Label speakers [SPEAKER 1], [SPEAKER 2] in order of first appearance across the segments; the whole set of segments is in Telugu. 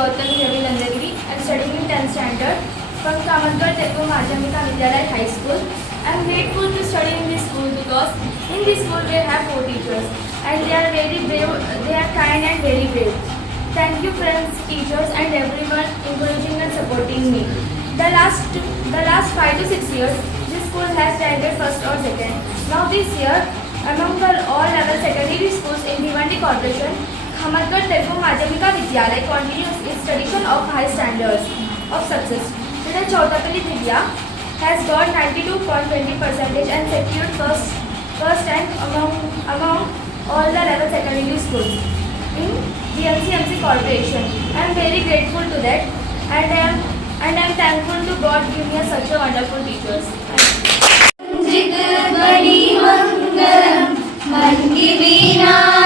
[SPEAKER 1] Gautami Ravi and studying in 10th standard from Kamatgarh Telugu Madhyamika Vidyalaya High School. I am grateful to study in this school because in this school we have four teachers and they are very brave, they are kind and very brave. Thank you friends, teachers and everyone encouraging and supporting me. The last the last five to six years, this school has ranked first or second. Now this year, among all level secondary schools in Bhiwandi Corporation, Hamargarh tempo Madhyamik Vidyalaya continuous institution of high standards of success जिन्हें चौथा पहली Divya has got ninety two point twenty percentage and secure first first time amount all the level secondary school in D M C M C corporation I am very grateful to that and I am and I am thankful to God give me such a wonderful teachers
[SPEAKER 2] मन के बिना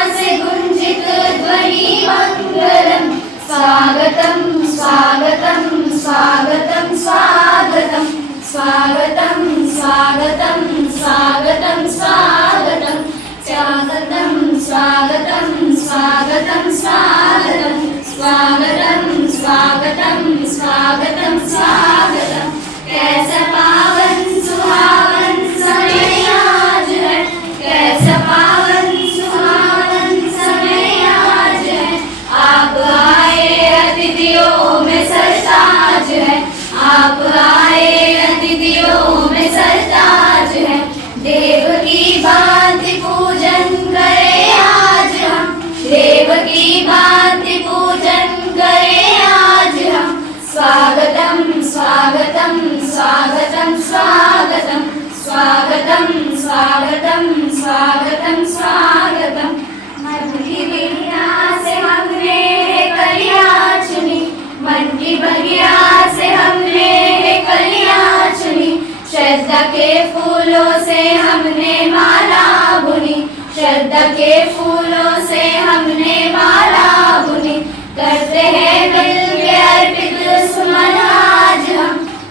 [SPEAKER 2] സ്വാഗതം സ്വാഗതം സ്വാഗതം സ്വാഗതം സ്വാഗതം സ്വാഗതം സ്വാഗതം സ്വാഗതം സ്വാഗതം സ്വാഗതം സ്വാഗതം സ്വാഗതം കേസ स्वागतम स्वागतम स्वागतम स्वागतम स्वागतम मन की वीणा से हमने कलियाँ चुनी मन की बगिया से हमने कलियाँ चुनी श्रद्धा के फूलों से हमने माला बुनी श्रद्धा के फूलों से हमने माला बुनी करते हैं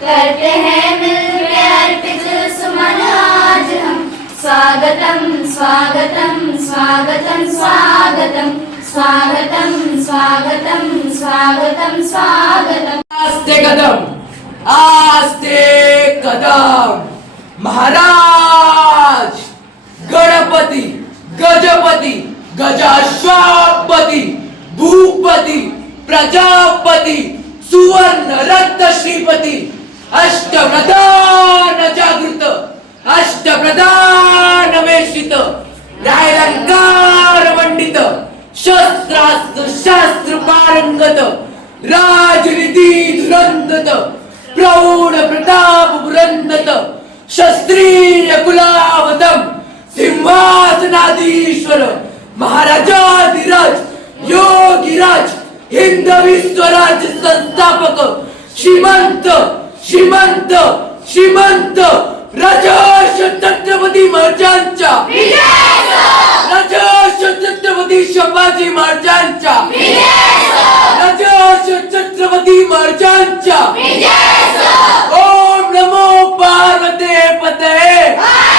[SPEAKER 2] करते हैं मिलके अर्पित सुमन आज हम। स्वागतम स्वागतम स्वागतम स्वागतम स्वागतम स्वागतम स्वागतम स्वागतम।
[SPEAKER 3] आस्ते कदम आस्ते कदम। महाराज, गणपति, गजपति, गजाश्वापती, भूपती, प्रजापती सुवर्ण रत्न श्रीपती अष्टप्रधान जागृत अष्टप्रधान वेशित रायलंकार मंडित शस्त्रास्त्र शास्त्र पारंगत राजनीती धुरंदत प्रौढ प्रताप पुरंदत शस्त्रीय कुलावतम सिंहासनाधीश्वर महाराजाधिराज योगीराज हिंदवी स्वराज्य संस्थापक श्रीमंत श्रीमंत श्रीमंत राजर्ष छत्रपती महाराजांच्या. राजर्ष छत्रपती संभाजी महाराजांच्या. राजर्ष छत्रपती महाराजांच्या. ओम नमो पार्वते पते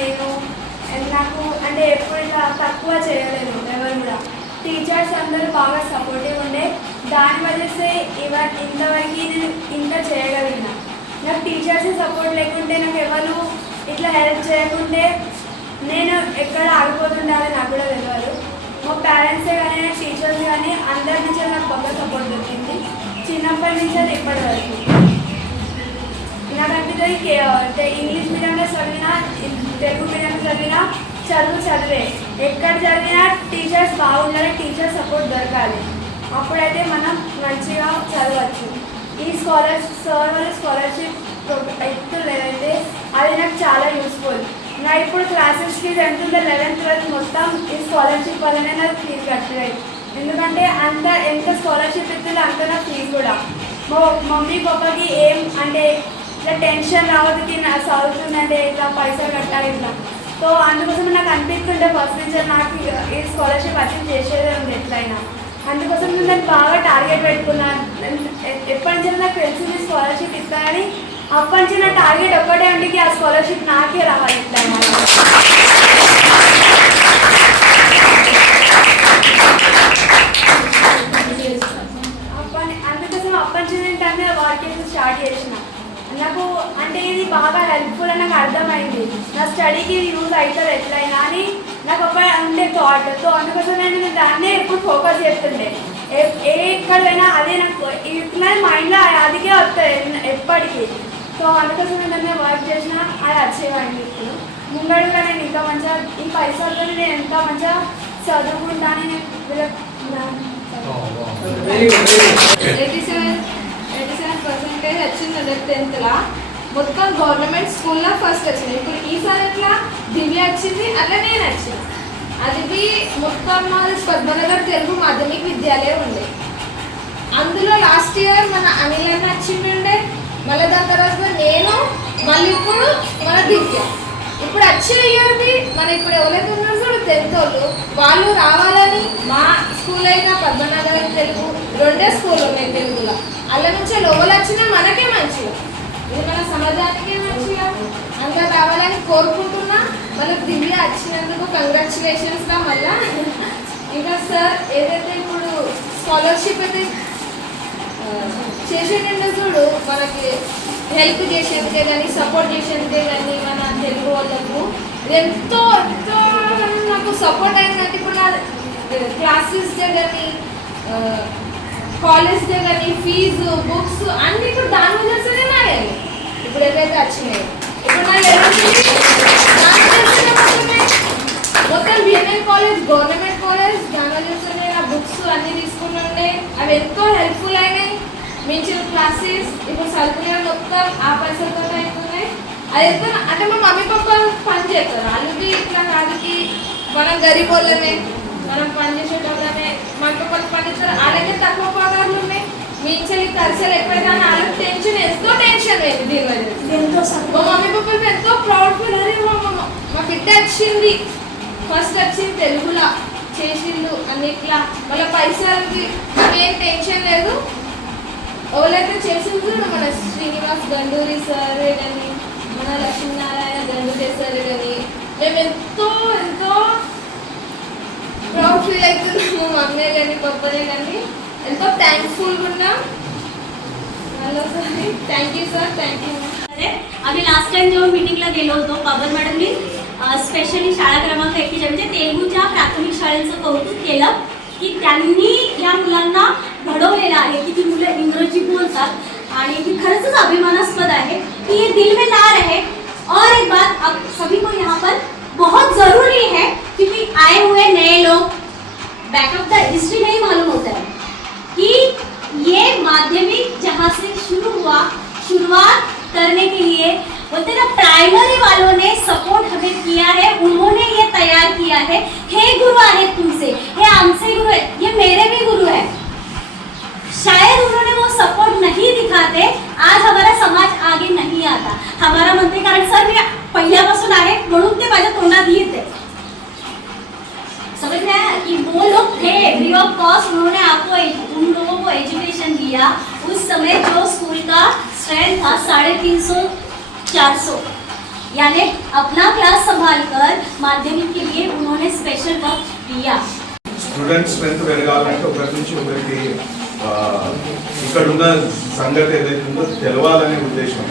[SPEAKER 4] నేను
[SPEAKER 1] నాకు అంటే ఎప్పుడు తక్కువ చేయలేదు ఎవరు కూడా. టీచర్స్ అందరూ బాగా సపోర్టివ్ ఉండే. దాని వదిలేస్తే ఇవ ఇంతవరకు నేను ఇంత చేయగలిగిన. నాకు టీచర్స్ సపోర్ట్ లేకుంటే నాకు ఎవరు ఇట్లా హెల్ప్ చేయకుంటే నేను ఎక్కడ ఆగిపోతుండాలో నాకు కూడా తెలియదు మా పేరెంట్సే కానీ టీచర్స్ కానీ అందరి నుంచి నాకు బాగా సపోర్ట్ దొరికింది. చిన్నప్పటి నుంచి అది ఇప్పటి వరకు. నాకు అనిపిస్తుంది ఇంగ్లీష్ మీడియంలో చదివినా తెలుగు మీడియంలో చదివినా చదువు చదివే. ఎక్కడ చదివినా టీచర్స్ బాగుండాలి టీచర్ సపోర్ట్ దొరకాలి. అప్పుడైతే మనం మంచిగా చదవచ్చు. ఈ స్కాలర్షిప్ సార్ వాళ్ళ స్కాలర్షిప్ ఇస్తున్నారు అది నాకు చాలా యూస్ఫుల్.
[SPEAKER 4] నా ఇప్పుడు క్లాసెస్ ఫీజు ఎంత ఉందో లెవెన్త్ ట్వెల్త్ మొత్తం ఈ స్కాలర్షిప్ వల్లనే నాకు ఫీజు కట్టలేదు. ఎందుకంటే అంత ఎంత స్కాలర్షిప్ ఇస్తుందో అంత నా ఫీజు కూడా. మా మమ్మీ పాపకి ఏం అంటే ఇట్లా టెన్షన్ రావద్దు నా చదువుతుందంటే ఇట్లా పైసలు కట్టాలి ఇట్లా. సో అందుకోసం నాకు అనిపిస్తుండే ఫస్ట్ నుంచి నాకు ఈ స్కాలర్షిప్ అచీవ్ చేసేదే ఉంది ఎట్లయినా. అందుకోసం నేను బాగా టార్గెట్ పెట్టుకున్నాను. ఎప్పటి నుంచి నాకు తెలిసింది స్కాలర్షిప్ ఇస్తానని అప్పటి నుంచి నా టార్గెట్ ఒక్కటే ఉండి ఆ స్కాలర్షిప్ నాకే రావాలి ఎట్లయినా అప్పటి అందుకోసం అప్పటి నుంచి నేను దాని మీద వర్క్ చేసి స్టార్ట్ చేసిన నాకు అంటే ఇది బాగా హెల్ప్ఫుల్ అని నాకు అర్థమైంది. నా స్టడీకి యూజ్ అవుతుంది ఎట్లయినా అని నాకు ఒక ఉండే థాట్ సో అందుకోసం నేను దాన్నే ఎప్పుడు ఫోకస్ చేస్తుండే. ఏ- ఏ ఎక్కడ పోయినా అదే నాకు ఇట్లా మైండ్లో అదికే వస్తుంది ఎప్పటికీ. సో అందుకోసం నేను దాన్ని వర్క్ చేసిన అది అచీవ్ అయింది ఇప్పుడు. ముంగడుగా నేను ఇంకా మంచిగా ఈ పైసలతో నేను ఎంత మంచిగా చదువుకుంటానని నేను
[SPEAKER 5] మొత్తం గవర్నమెంట్ స్కూల్లో ఫస్ట్ వచ్చింది. ఇప్పుడు ఈసారి ఎట్లా? దివ్య వచ్చింది అట్లా నేను వచ్చిన. అది మొత్తం మాది పద్మనగర్ తెలుగు మాధ్యమిక విద్యాలయం ఉండే. అందులో లాస్ట్ ఇయర్ మన అనిల్ అన్న వచ్చిండే మళ్ళీ దాని తర్వాత నేను మళ్ళీ ఇప్పుడు మన దివ్య. ఇప్పుడు వచ్చే ఇయర్ది మన ఇప్పుడు ఎవరైతే ఉన్నారో చూడు టెన్త్ వాళ్ళు. వాళ్ళు రావాలని మా స్కూల్ అయినా పద్మనగర్ తెలుగు రెండే స్కూల్ ఉన్నాయి తెలుగులో. అలా నుంచి లోపల వచ్చినా మనకే మంచిగా. ఇది మన సమాజానికే మంచిగా అంతా రావాలని కోరుకుంటున్నా. మనకు దివ్య వచ్చినందుకు కంగ్రాచులేషన్స్గా మళ్ళా. ఇంకా సార్ ఏదైతే ఇప్పుడు స్కాలర్షిప్ అయితే చేసేటంటే చూడు మనకి హెల్ప్ చేసేందుకే కానీ సపోర్ట్ చేసేందుకే కానీ మన తెలుగు వాళ్ళకు ఎంతో ఎంతో నాకు సపోర్ట్ అయిందంటే ఇప్పుడు నా క్లాసెస్ కానీ కాలేజ్ కానీ ఫీజు బుక్స్ అన్నీ ఇప్పుడు దాని వదిలేస్తేనే సరే ఇప్పుడు ఏదైతే వచ్చినాయి మొత్తం బిఎన్ఎన్ కాలేజ్ గవర్నమెంట్ కాలేజ్ దానివల్ల ఆ బుక్స్ అన్ని తీసుకుంటుండే అవి ఎంతో హెల్ప్ఫుల్ అయినాయి. మించిన క్లాసెస్ ఇప్పుడు సరుకులు మొత్తం ఆ పైసలతో అయిపోయినాయి. అది ఎంతో అంటే మా మమ్మీ పాప పని చేస్తారు. వాళ్ళకి ఇట్లా కాదుకి మనం గరీబ్ వాళ్ళమే మనం పని చేసేటోళ్ళమే మా పాపలు పని చేస్తారు. వాళ్ళకే తక్కువ పదార్థాలు ఉన్నాయి మించలి ఖర్చులు ఎక్కువైనా వాళ్ళకి టెన్షన్ ఎంతో టెన్షన్ అయింది దీని
[SPEAKER 4] ఎంతో
[SPEAKER 5] మా మమ్మీ పాపలకి ఎంతో ప్రౌడ్ ఫీల్ అరే మా మమ్మ మా బిడ్డ వచ్చింది. ఫస్ట్ వచ్చింది తెలుగులో చేసిండు అన్నిట్లా మళ్ళీ పైసలకి మాకేం టెన్షన్ లేదు. ఎవరైతే చేసిండ్రు మన శ్రీనివాస్ గండూరి సార్ కానీ మన లక్ష్మీనారాయణ గండూరి సార్ కానీ మేము ఎంతో ఎంతో ప్రౌడ్ ఫీల్ అవుతున్నాము మమ్మీ కానీ పప్పనే కానీ ఎంతో థ్యాంక్ఫుల్గా ఉన్నాం మళ్ళీ thank you sir thank you
[SPEAKER 6] अरे आम्ही लास्ट टाइम जेव्हा मीटिंगला गेलो होतो बाबर मॅडमनी स्पेशली शाळा क्रमांक एकवीच्या म्हणजे तेलगूच्या प्राथमिक शाळेचं कौतुक केलं की त्यांनी या मुलांना घडवलेलं आहे की ती मुलं इंग्रजी बोलतात आणि ही खरंच अभिमानास्पद आहे कि ये दिल में ला रहे और एक बात अब सभी को यहाँ पर बहुत ज़रूरी है क्योंकि आए हुए नए लोग बैकअप द हिस्ट्री नहीं माध्यमिक से शुरू हुआ शुरुआत करने के लिए. बोलते ना प्राइमरी वालों ने सपोर्ट हमें किया है उन्होंने ये तैयार किया है. हे गुरु आहे तुमसे हे आमचे गुरु है ये मेरे भी गुरु है. शायद उन्होंने वो सपोर्ट नहीं दिखाते आज हमारा समाज आगे नहीं आता. हमारा म्हणते कारण सर मी पहिल्यापासून आहे म्हणून ते माझ्या तोंडात येते समझ में आया कि वो लोग थे फ्री ऑफ कॉस्ट उन्होंने आपको उन लोगों को एजुकेशन दिया उस समय जो स्कूल का स्ट्रेंथ था साढ़े तीन सौ चार सौ यानी अपना क्लास संभाल कर माध्यमिक के लिए उन्होंने स्पेशल वक्त दिया
[SPEAKER 7] స్టూడెంట్ స్ట్రెంత్ పెరగాలంటే ఒకరి నుంచి ఒకరికి ఆ, ఇక్కడ ఉన్న సంగతి ఏదైతే ఉందో తెలవాలనే ఉద్దేశం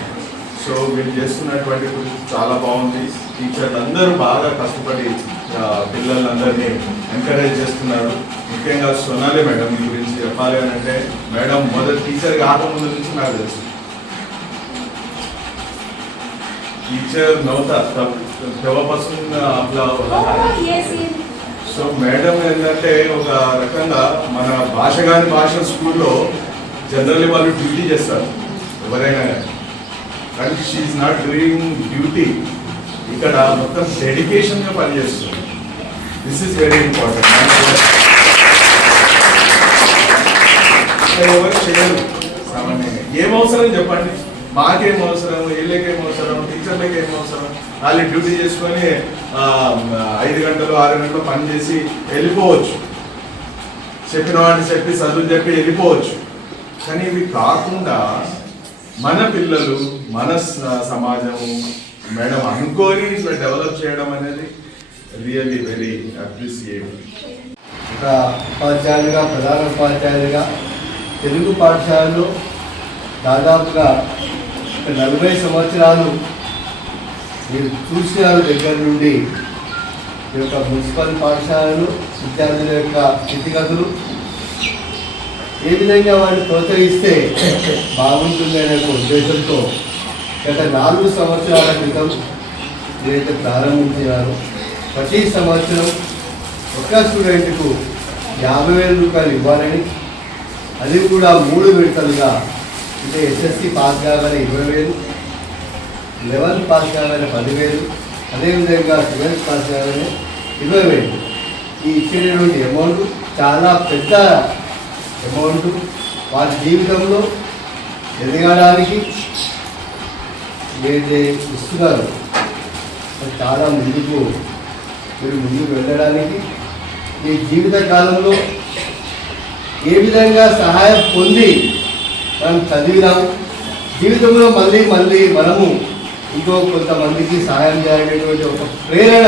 [SPEAKER 7] సో మీరు చేస్తున్నటువంటి కృషి చాలా బాగుంది. టీచర్లు అందరూ బాగా కష్టపడి పిల్లలందరినీ ఎంకరేజ్ చేస్తున్నారు. ముఖ్యంగా సొనాలి మేడం మీ గురించి చెప్పాలి అని అంటే మేడం మొదటి టీచర్ కాకముందు నుంచి నాకు తెలుసు. టీచర్ నవ్వుతా oh,
[SPEAKER 6] oh,
[SPEAKER 7] సో మేడం ఏంటంటే ఒక రకంగా మన భాష కాని భాష స్కూల్లో జనరల్లీ వాళ్ళు డ్యూటీ చేస్తారు. ఎవరైనా కానీ. కానీ షీఈ్ నాట్ డూయింగ్ డ్యూటీ ఇక్కడ మొత్తం డెడికేషన్గా పనిచేస్తుంది. దిస్ ఈస్ వెరీ ఇంపార్టెంట్ ఎవరు చేయరు. సామాన్యంగా. ఏం అవసరం చెప్పండి. మాకేం అవసరం? ఏం అవసరం? టీచర్లకి ఏం అవసరం? వాళ్ళు డ్యూటీ చేసుకొని ఐదు గంటలు ఆరు గంటలు పని చేసి వెళ్ళిపోవచ్చు. చెప్పిన వాడిని చెప్పి చదువు చెప్పి వెళ్ళిపోవచ్చు. కానీ ఇవి కాకుండా మన పిల్లలు మన సమాజము మేడం అనుకోని ఇట్లా డెవలప్ చేయడం అనేది రియల్లీ వెరీ అప్రిసియేట్
[SPEAKER 8] ఒక ఉపాధ్యాయులుగా ప్రధాన ఉపాధ్యాయులుగా తెలుగు పాఠశాలలో దాదాపుగా ఒక నలభై సంవత్సరాలు మీరు చూసినారు దగ్గర నుండి ఈ యొక్క మున్సిపల్ పాఠశాలలు విద్యార్థుల యొక్క స్థితిగతులు ఏ విధంగా వారిని ప్రోత్సహిస్తే బాగుంటుందనే ఒక ఉద్దేశంతో గత నాలుగు సంవత్సరాల క్రితం ఏదైతే ప్రారంభించినారో ప్రతి సంవత్సరం ఒక్క స్టూడెంట్కు యాభై వేల రూపాయలు ఇవ్వాలని అది కూడా మూడు విడతలుగా అంటే ఎస్ఎస్సి పాస్ కాగానే ఇరవై వేలు లెవెన్త్ పాస్ కాగానే పదివేలు అదేవిధంగా ట్వెల్త్ పాస్ కాగానే ఇరవై వేలు. ఈ ఇచ్చినటువంటి అమౌంట్ చాలా పెద్ద అమౌంట్ వారి జీవితంలో ఎదగడానికి ఏదైతే ఇస్తున్నారు చాలా ముందుకు మీరు ముందుకు వెళ్ళడానికి మీ జీవిత కాలంలో ఏ విధంగా సహాయం పొంది మనం చదివినాం జీవితంలో మళ్ళీ మళ్ళీ మనము ఇంకో కొంతమందికి సహాయం చేయాలనేటువంటి ఒక ప్రేరణ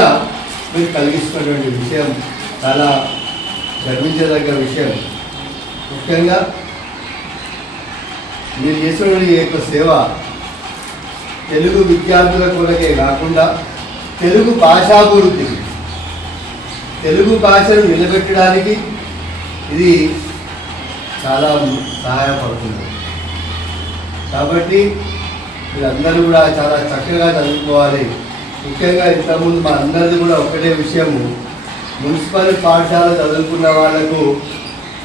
[SPEAKER 8] మీరు కలిగిస్తున్నటువంటి విషయం చాలా గర్వించదగ్గ విషయం. ముఖ్యంగా మీరు చేసిన ఈ యొక్క సేవ తెలుగు విద్యార్థుల కొరకే కాకుండా తెలుగు భాషాభివృద్ధి. తెలుగు భాషను నిలబెట్టడానికి ఇది చాలా సహాయపడుతుంది. కాబట్టి మీరందరూ కూడా చాలా చక్కగా చదువుకోవాలి. ముఖ్యంగా ఇంతకుముందు మా అందరిది కూడా ఒకటే విషయము. మున్సిపల్ పాఠశాల చదువుకున్న వాళ్ళకు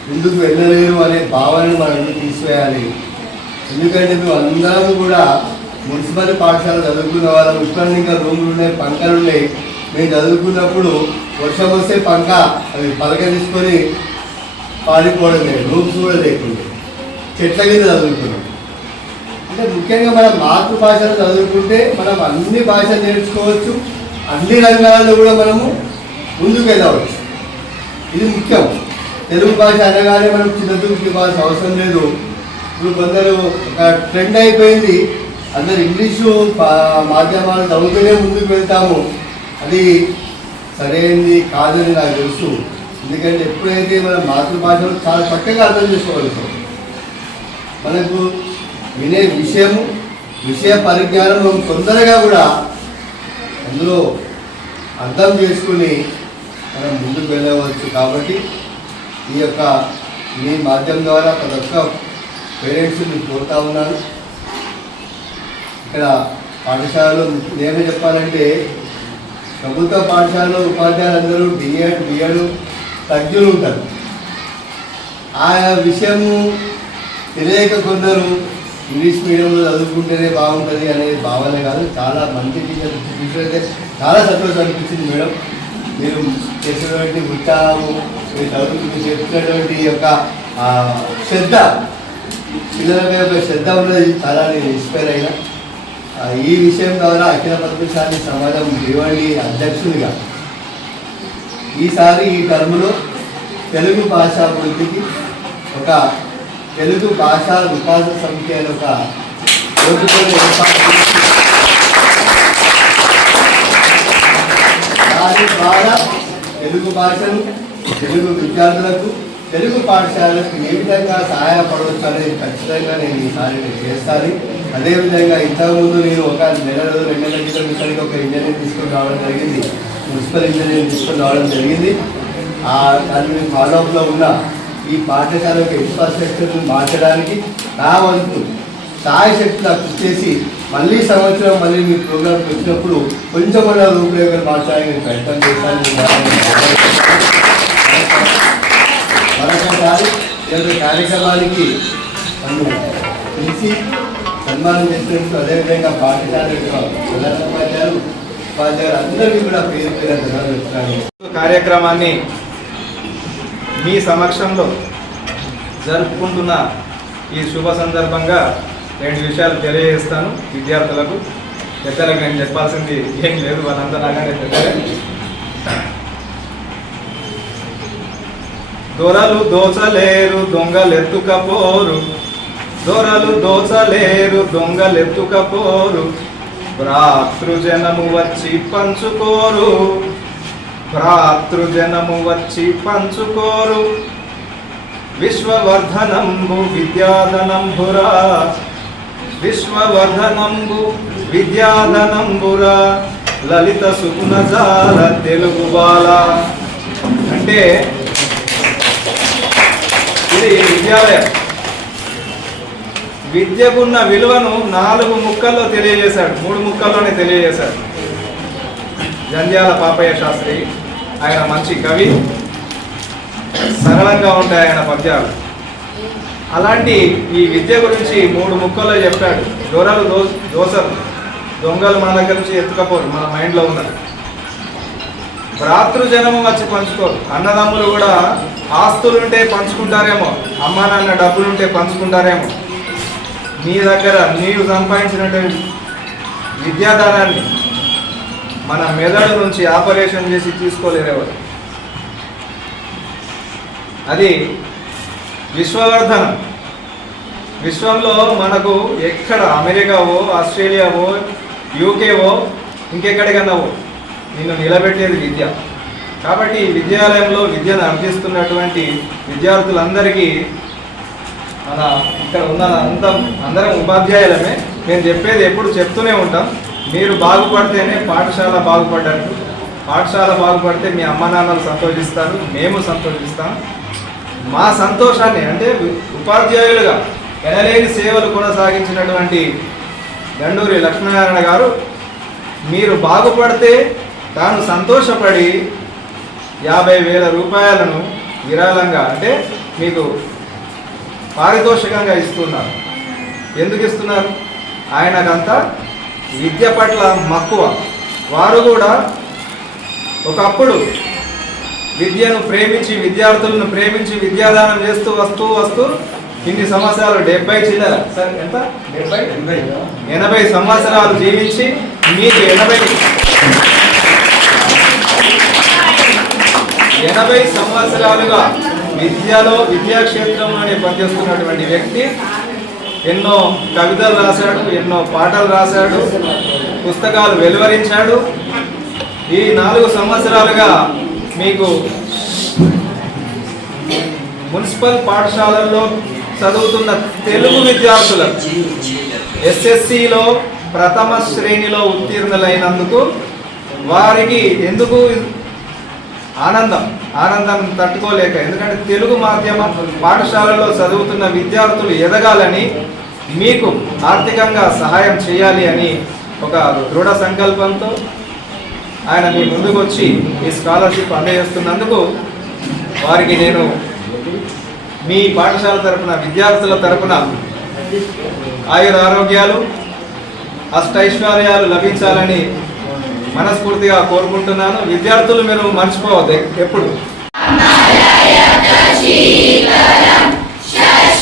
[SPEAKER 8] ముందుకు వెళ్ళలేము అనే భావనను మనం తీసివేయాలి. ఎందుకంటే మేము అందరం కూడా మున్సిపల్ పాఠశాల చదువుకున్న వాళ్ళం. ఇక్కడ ఇంకా రూములు ఉన్నాయి పంకలు ఉన్నాయి. మేము చదువుకున్నప్పుడు వర్షం వస్తే పంక అవి పలక తీసుకొని పారిపోవడం లేదు. రూమ్స్ కూడా లేకుండా. చెట్ల కింద చదువుకున్నాం. అంటే ముఖ్యంగా మనం మాతృభాషను చదువుకుంటే మనం అన్ని భాషలు నేర్చుకోవచ్చు. అన్ని రంగాల్లో కూడా మనము ముందుకు వెళ్ళవచ్చు. ఇది ముఖ్యం. తెలుగు భాష అనగానే మనం చిన్నతూపు ఇవ్వాల్సిన అవసరం లేదు. ఇప్పుడు కొందరు ఒక ట్రెండ్ అయిపోయింది. అందరు ఇంగ్లీషు మాధ్యమాలు చదువుతూనే ముందుకు వెళ్తాము. అది సరైనది కాదని నాకు తెలుసు. ఎందుకంటే ఎప్పుడైతే మన మాతృభాషను చాలా చక్కగా అర్థం చేసుకోగలుగుతాం. మనకు వినే విషయము విషయ పరిజ్ఞానం మనం తొందరగా కూడా అందులో అర్థం చేసుకుని మనం ముందుకు వెళ్ళవచ్చు. కాబట్టి ఈ యొక్క మీ మాధ్యమం ద్వారా ప్రతి ఒక్క పేరెంట్స్ని కోరుతా ఉన్నాను. ఇక్కడ పాఠశాలలో నేనే చెప్పాలంటే ప్రభుత్వ పాఠశాలలో ఉపాధ్యాయులందరూ డిఎడ్ బిఎడ్ తజ్ఞులు ఉంటారు. ఆ విషయము తెలియక కొందరు ఇంగ్లీష్ మీడియంలో చదువుకుంటేనే బాగుంటుంది అనేది భావన కాదు. చాలా మంచి టీచర్ టీచర్ అయితే చాలా సంతోషం అనిపించింది మేడం. మీరు చేసినటువంటి ఉత్సాహము మీ చదువుకు మీరు చెప్పినటువంటి ఈ యొక్క శ్రద్ధ పిల్లలపై యొక్క శ్రద్ధ ఉన్నది చాలా నేను ఇన్స్పైర్ అయినా. ఈ విషయం ద్వారా అఖిల పద్మశాలి సమాజం భివండి అధ్యక్షుడిగా ఈసారి ఈ టర్ములో తెలుగు భాషాభివృద్ధికి ఒక తెలుగు భాషా వికాస సమితి అని ఒక ఏర్పాటు దాని ద్వారా తెలుగు భాషను తెలుగు విద్యార్థులకు తెలుగు పాఠశాలకు ఏ విధంగా సహాయపడవచ్చు అనేది ఖచ్చితంగా నేను ఈసారి నేను చేస్తాను అదేవిధంగా ఇంతకుముందు నేను ఒక నెల రోజు రెండు నెలల క్రితం ఇక్కడికి ఒక ఇంజనీర్ తీసుకొని రావడం జరిగింది. మున్సిపల్ ఇంజనీర్ తీసుకొని రావడం జరిగింది. దాని ఫాలోఅప్లో ఉన్న ఈ పాఠశాల యొక్క ఇన్ఫ్రాస్ట్రక్చర్ని మార్చడానికి నా వంతు సాయశక్తులు కృషి చేసి మళ్ళీ సంవత్సరం మళ్ళీ మీ ప్రోగ్రామ్కి వచ్చినప్పుడు కొంచెం మన రూపురేఖలు మార్చడానికి ప్రయత్నం చేస్తాను. మరొకసారి కార్యక్రమానికి నన్ను పిలిచి సన్మానం చేసినట్టు అదేవిధంగా పాఠశాల ప్రధాన ఉపాధ్యాయులు ఉపాధ్యాయులు అందరికీ కూడా పేరు పేరు ధన్యవాదాలు
[SPEAKER 9] కార్యక్రమాన్ని మీ సమక్షంలో జరుపుకుంటున్న ఈ శుభ సందర్భంగా రెండు విషయాలు తెలియజేస్తాను విద్యార్థులకు. పెద్దలకు నేను చెప్పాల్సింది ఏం లేదు వాళ్ళంతా నాగానే పెద్దలే దొరలు దోచలేరు దొంగలెత్తుకపోరు. దొరలు దోచలేరు దొంగలెత్తుకపోరు. భ్రాతృజనము వచ్చి పంచుకోరు. భ్రాతృజనము వచ్చి పంచుకోరు. విశ్వవర్ధనంబు విద్యాధనంబురా. విశ్వవర్ధనంబు విద్యాధనంబురా లలిత సుగుణజాల తెలుగు బాల. అంటే ఇది విద్యాలయం. విద్యకున్న విలువను నాలుగు ముక్కల్లో తెలియజేశాడు. మూడు ముక్కల్లోనే తెలియజేశాడు. జంధ్యాల పాపయ్య శాస్త్రి ఆయన మంచి కవి. సరళంగా ఉంటాయి ఆయన పద్యాలు. అలాంటి ఈ విద్య గురించి మూడు ముక్కల్లో చెప్పాడు. దొరలు దో దోసలు దొంగలు మన దగ్గర నుంచి ఎత్తుకపోరు మన మైండ్లో ఉన్నది. భ్రాతృజనము వచ్చి పంచుకోరు. అన్నదమ్ములు కూడా ఆస్తులుంటే పంచుకుంటారేమో అమ్మ నాన్న డబ్బులుంటే పంచుకుంటారేమో. మీ దగ్గర నీవు సంపాదించినటువంటి విద్యాదానాన్ని మన మెదడు నుంచి ఆపరేషన్ చేసి తీసుకోలేరేవారు అది విశ్వవర్ధన్. విశ్వంలో మనకు ఎక్కడ అమెరికావో ఆస్ట్రేలియావో యూకేవో ఇంకెక్కడికన్నావో నిన్ను నిలబెట్టేది విద్య. కాబట్టి ఈ విద్యాలయంలో విద్యను అర్థిస్తున్నటువంటి విద్యార్థులందరికీ మన ఇక్కడ ఉన్న అంత అందరం ఉపాధ్యాయులమే. నేను చెప్పేది ఎప్పుడు చెప్తూనే ఉంటాం. మీరు బాగుపడితేనే పాఠశాల బాగుపడ్డట్టు. పాఠశాల బాగుపడితే మీ అమ్మ నాన్నలు సంతోషిస్తారు. మేము సంతోషిస్తాం. మా సంతోషాన్ని అంటే ఉపాధ్యాయులుగా ఎనలేని సేవలు కొనసాగించినటువంటి గండూరి లక్ష్మీనారాయణ గారు మీరు బాగుపడితే తాను సంతోషపడి యాభై వేల రూపాయలను విరాళంగా అంటే మీకు పారితోషికంగా ఇస్తున్నారు. ఎందుకు ఇస్తున్నారు? ఆయనకంతా విద్య పట్ల మక్కువ. వారు కూడా ఒకప్పుడు విద్యను ప్రేమించి విద్యార్థులను ప్రేమించి విద్యాదానం చేస్తూ వస్తూ వస్తూ ఇన్ని సంవత్సరాలు డెబ్బై చిల్లర. సార్ ఎంత? డెబ్బై? ఎనభై. సంవత్సరాలు జీవించి మీకు ఎనభై. ఎనభై సంవత్సరాలుగా విద్యలో విద్యాక్షేత్రంలోనే పనిచేస్తున్నటువంటి వ్యక్తి ఎన్నో కవితలు రాశాడు ఎన్నో పాటలు రాశాడు పుస్తకాలు వెలువరించాడు. ఈ నాలుగు సంవత్సరాలుగా మీకు మున్సిపల్ పాఠశాలల్లో చదువుతున్న తెలుగు విద్యార్థులకు ఎస్ఎస్సిలో ప్రథమ శ్రేణిలో ఉత్తీర్ణులైనందుకు వారికి ఎందుకు ఆనందం? ఆనందం తట్టుకోలేక. ఎందుకంటే తెలుగు మాధ్యమం పాఠశాలలో చదువుతున్న విద్యార్థులు ఎదగాలని మీకు ఆర్థికంగా సహాయం చేయాలి అని ఒక దృఢ సంకల్పంతో ఆయన మీ ముందుకు వచ్చి ఈ స్కాలర్షిప్ అందజేస్తున్నందుకు వారికి నేను మీ పాఠశాల తరఫున విద్యార్థుల తరఫున ఆయుర ఆరోగ్యాలు అష్టైశ్వర్యాలు లభించాలని మనస్ఫూర్తిగా కోరుకుంటున్నాను. విద్యార్థులు మీరు మర్చిపోవద్దు ఎప్పుడు.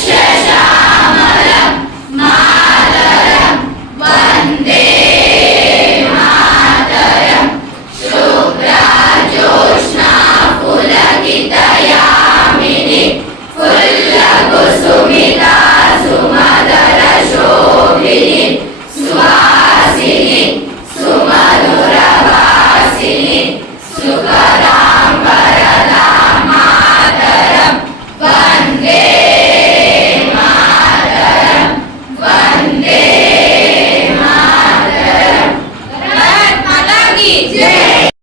[SPEAKER 4] సుమిత